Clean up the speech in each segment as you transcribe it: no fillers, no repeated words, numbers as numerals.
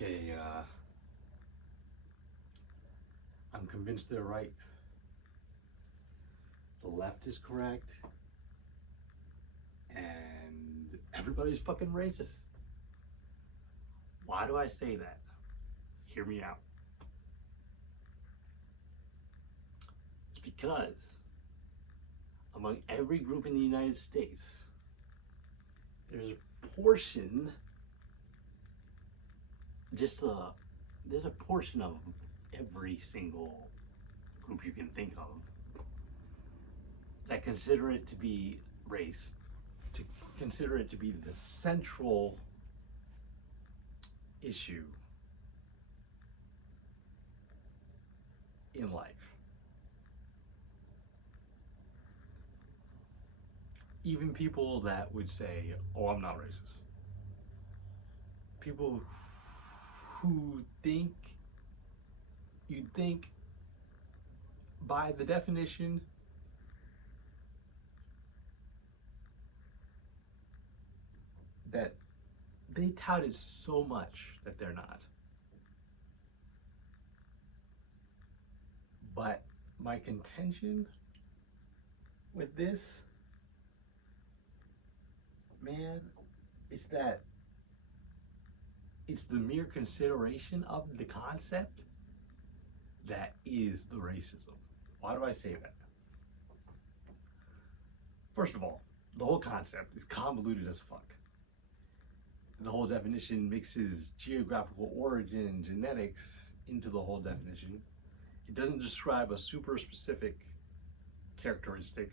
Okay, I'm convinced they're right. The left is correct, and everybody's fucking racist. Why do I say that? Hear me out. It's because among every group in the United States, there's a portion, there's a portion of every single group you can think of that consider it to be race, to consider it to be the central issue in life. Even people that would say, oh, I'm not racist. People who you'd think by the definition that they touted so much that they're not. But my contention with this, man, is that it's the mere consideration of the concept that is the racism. Why do I say that? First of all, the whole concept is convoluted as fuck. The whole definition mixes geographical origin, genetics into the whole definition. It doesn't describe a super specific characteristic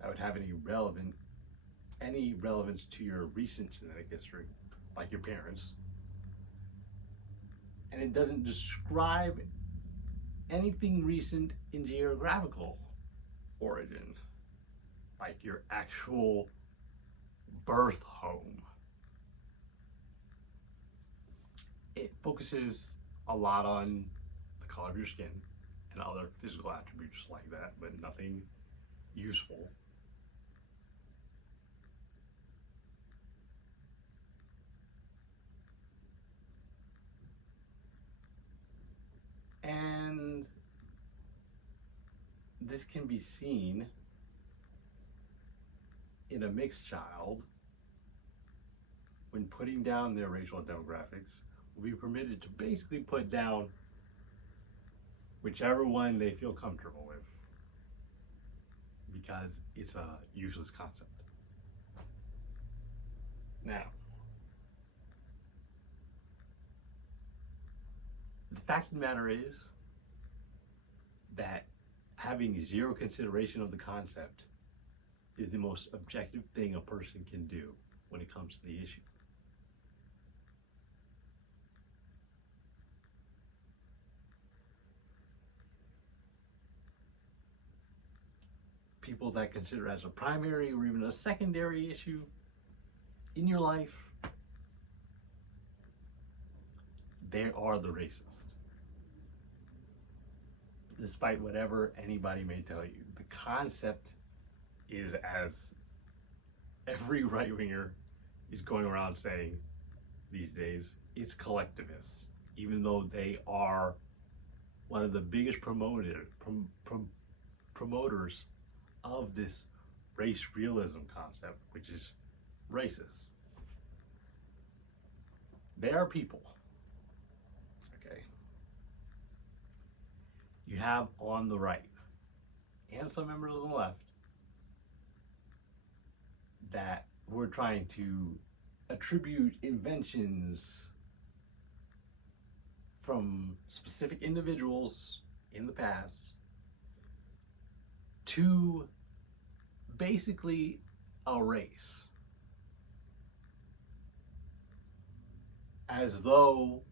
that would have any relevance to your recent genetic history, like your parents. And it doesn't describe anything recent in geographical origin, like your actual birth home. It focuses a lot on the color of your skin and other physical attributes like that, but nothing useful. And this can be seen in a mixed child when putting down their racial demographics will be permitted to basically put down whichever one they feel comfortable with, because it's a useless concept. Now, the fact of the matter is that having zero consideration of the concept is the most objective thing a person can do when it comes to the issue. People that consider as a primary or even a secondary issue in your life, they are the racist. Despite whatever anybody may tell you, the concept is, as every right-winger is going around saying these days, it's collectivist, even though they are one of the biggest promoters of this race realism concept, which is racist. They are people, okay? You have on the right and some members on the left that we're trying to attribute inventions from specific individuals in the past to basically a race, as though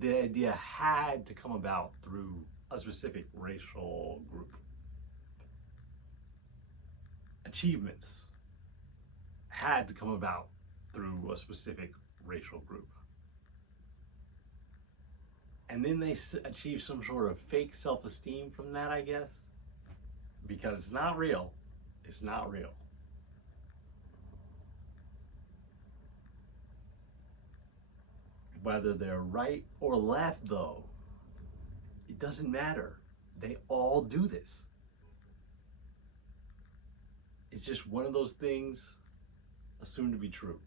the idea had to come about through a specific racial group. Achievements had to come about through a specific racial group. And then they achieve some sort of fake self-esteem from that, I guess, because it's not real. It's not real. Whether they're right or left, though, it doesn't matter. They all do this. It's just one of those things assumed to be true.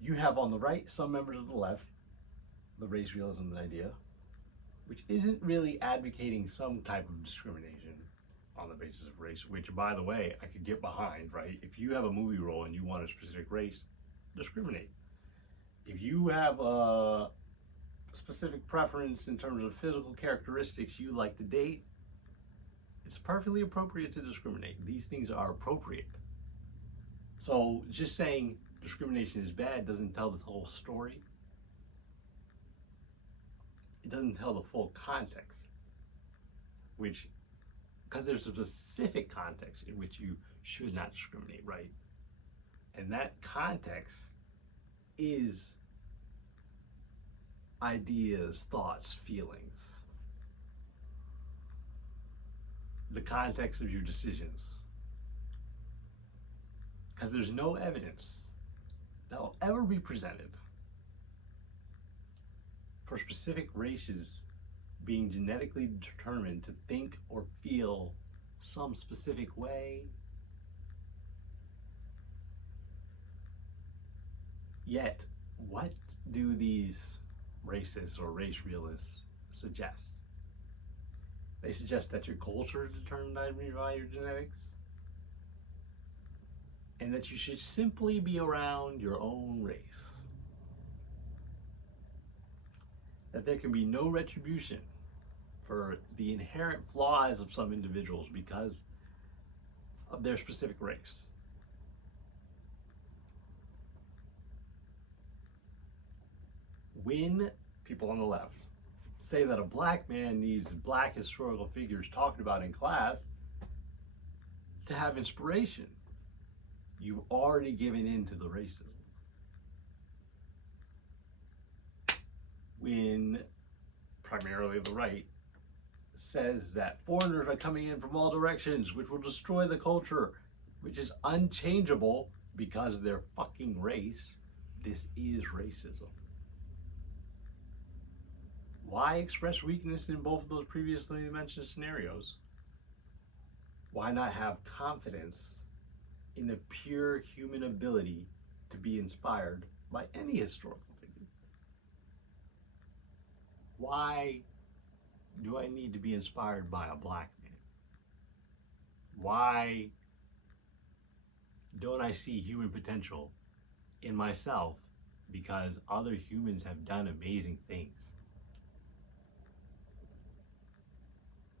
You have on the right some members of the left, the race realism idea, which isn't really advocating some type of discrimination on the basis of race, which, by the way, I could get behind, right? If you have a movie role and you want a specific race, discriminate. If you have a specific preference in terms of physical characteristics you like to date, it's perfectly appropriate to discriminate. These things are appropriate. So just saying discrimination is bad doesn't tell the whole story. It doesn't tell the full context, which, because there's a specific context in which you should not discriminate, right? And that context is ideas, thoughts, feelings, the context of your decisions. Because there's no evidence that will ever be presented for specific races being genetically determined to think or feel some specific way. Yet, what do these racists or race realists suggest? They suggest that your culture is determined by your genetics, and that you should simply be around your own race. That there can be no retribution for the inherent flaws of some individuals because of their specific race. When people on the left say that a black man needs black historical figures talked about in class to have inspiration, you've already given in to the racism. When primarily the right says that foreigners are coming in from all directions, which will destroy the culture, which is unchangeable because of their fucking race, this is racism. Why express weakness in both of those previously mentioned scenarios? Why not have confidence in the pure human ability to be inspired by any historical figure? Why do I need to be inspired by a black man? Why don't I see human potential in myself because other humans have done amazing things?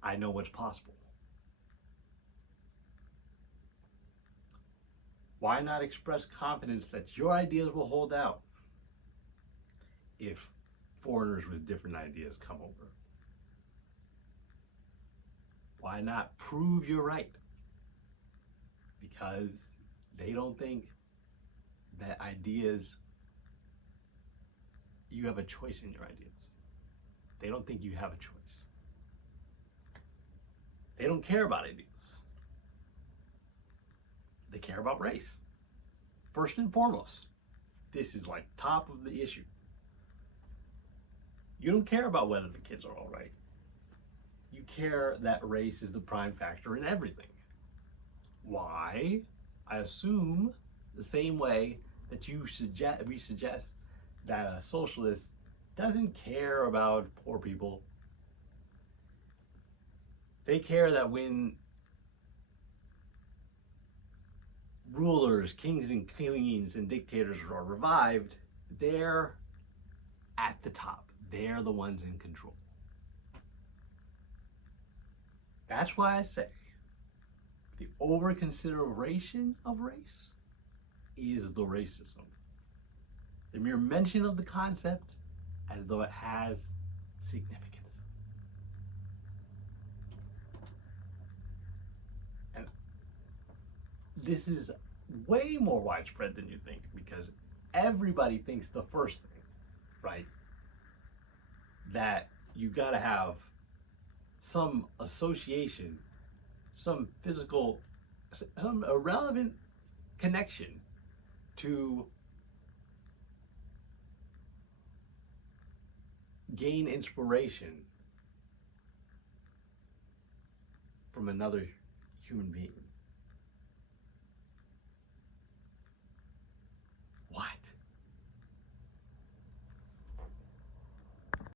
I know what's possible. Why not express confidence that your ideas will hold out if foreigners with different ideas come over? Why not prove you're right? Because they don't think that you have a choice in your ideas. They don't think you have a choice. They don't care about ideas. They care about race. First and foremost, this is like top of the issue. You don't care about whether the kids are all right. You care that race is the prime factor in everything. Why? I assume the same way that we suggest that a socialist doesn't care about poor people. They care that when rulers, kings and queens and dictators are revived, they're at the top. They're the ones in control. That's why I say the over-consideration of race is the racism. The mere mention of the concept as though it has significance. And this is way more widespread than you think because everybody thinks the first thing, right? That you gotta have some association, some physical, some irrelevant connection to gain inspiration from another human being.